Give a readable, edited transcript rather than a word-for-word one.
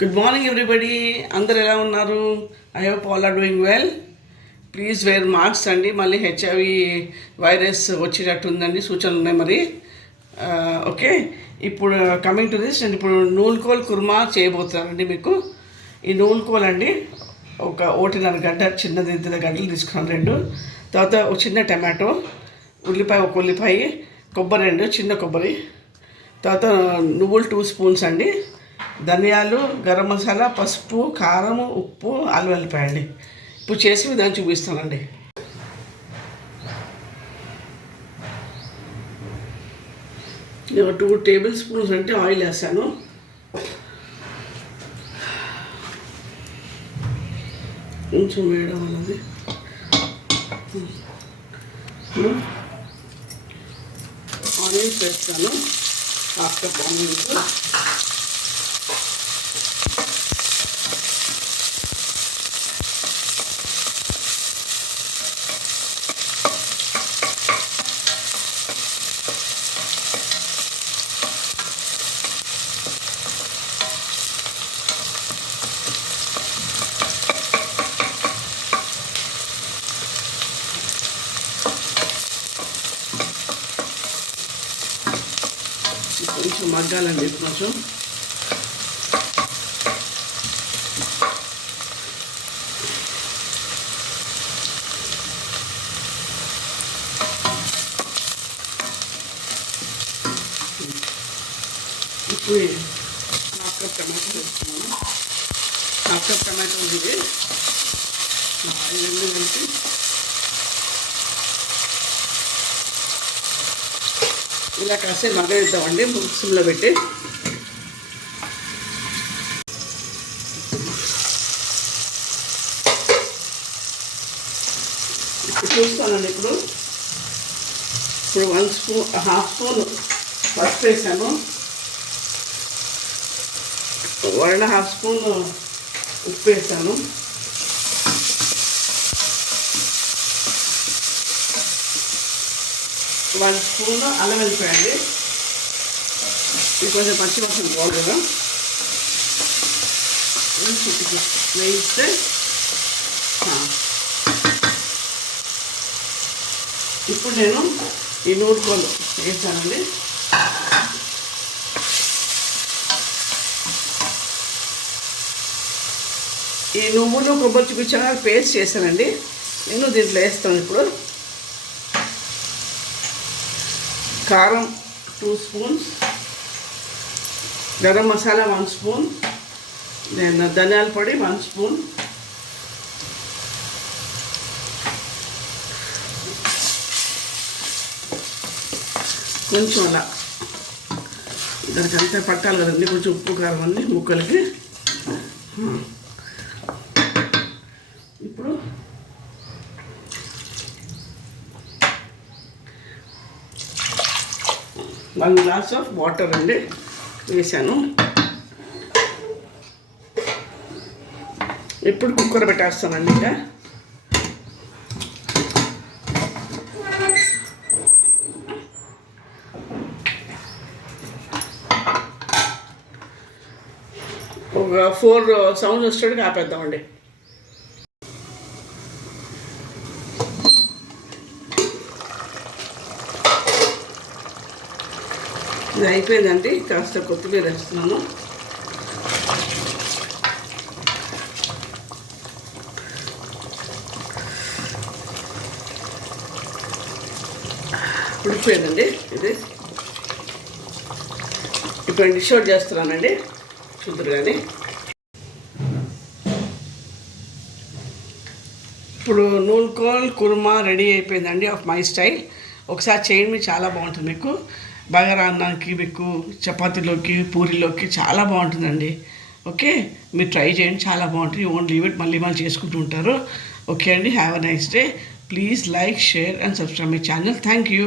Good morning everybody. అందరు ఎలా ఉన్నారు? I hope all are doing well. Please wear mask అండి. మళ్ళీ హెచ్ఐవి వైరస్ వచ్చేటట్టు ఉందండి, సూచనలు ఉన్నాయి మరి. ఓకే, ఇప్పుడు కమింగ్ టు దిస్, నేను ఇప్పుడు నూలుకోల్ కుర్మా చేయబోతున్నానండి మీకు. ఈ నూలుకోల్ అండి ఒక 1.5 గంట చిన్నది గంటలు తీసుకున్నాను, 2. తర్వాత ఒక చిన్న టమాటో, ఉల్లిపాయ, ఒక ఉల్లిపాయ, కొబ్బరి 2 చిన్న కొబ్బరి, తర్వాత నువ్వులు 2 స్పూన్స్ అండి, ధనియాలు, గరం మసాలా, పసుపు, కారం, ఉప్పు, అల్లం వెల్లిపాయ అండి. ఇప్పుడు చేసి విధానం చూపిస్తానండి. నేను 2 టేబుల్ స్పూన్స్ అంటే ఆయిల్ వేస్తాను. కొంచెం వేయడం అన్నది ఆనియన్స్ వేస్తాను, 1/2 కప్ ఆనియన్స్. కొంచెం మగ్గాలండి కొంచెం. ఇప్పుడు 1/2 కప్ టమాటో వేస్తున్నాను. 1/2 కప్ టమాటో ఇది 2 కలిపి ఇలా కాసేపు మగ్గనిద్దామండి సిమ్లో పెట్టి. ఇప్పుడు చూస్తానండి. ఇప్పుడు 1 స్పూన్, 1/2 స్పూన్ పసుపు వేసాను, 1.5 స్పూన్ ఉప్పు వేసాను, 1 స్పూన్ అల్లం వెల్లిపాయ అండి. ఇది కొంచెం పచ్చివాసన పోవాలి కదా, వేయిస్తే. ఇప్పుడు నేను ఈ నూరుకోలు వేసానండి. ఈ నువ్వులు, కొబ్బరి చూపించాను, పేస్ట్ చేశానండి. నేను దీంట్లో వేస్తాను ఇప్పుడు. కారం 2 స్పూన్స్, గరం మసాలా 1 స్పూన్, నేను ధనియాల పొడి 1 స్పూన్, కొంచెం అలా దానికి అంతా పట్టాలి కదండి, కొంచెం ఉప్పు కారం అన్ని ముక్కలకి. ఇప్పుడు 1 గ్లాస్ ఆఫ్ వాటర్ అండి వేసాను. ఇప్పుడు కుక్కర్ పెట్టేస్తానండి. ఇంకా ఒక 4 సౌండ్స్ వచ్చేటట్టుగా ఆపేద్దామండి. ఇది అయిపోయిందండి. కాస్త కొత్తిమీర వేస్తున్నాను. ఉడిపోయిందండి ఇది. ఇప్పుడు డిష్ అవుట్ చేస్తున్నానండి, చూద్దరు కానీ. ఇప్పుడు నూలుకోల్ కుర్మా రెడీ అయిపోయిందండి, ఆఫ్ మై స్టైల్. ఒకసారి చేయండి, చాలా బాగుంటుంది. మీకు బగారా అన్నానికి, మీకు చపాతీలోకి, పూరీలోకి చాలా బాగుంటుందండి. ఓకే, మీరు ట్రై చేయండి, చాలా బాగుంటుంది. యూ వోంట్ లీవ్ ఇట్, మళ్ళీ చేసుకుంటూ ఉంటారు. ఓకే అండి, have a nice day. Please like, share and subscribe my channel. Thank you.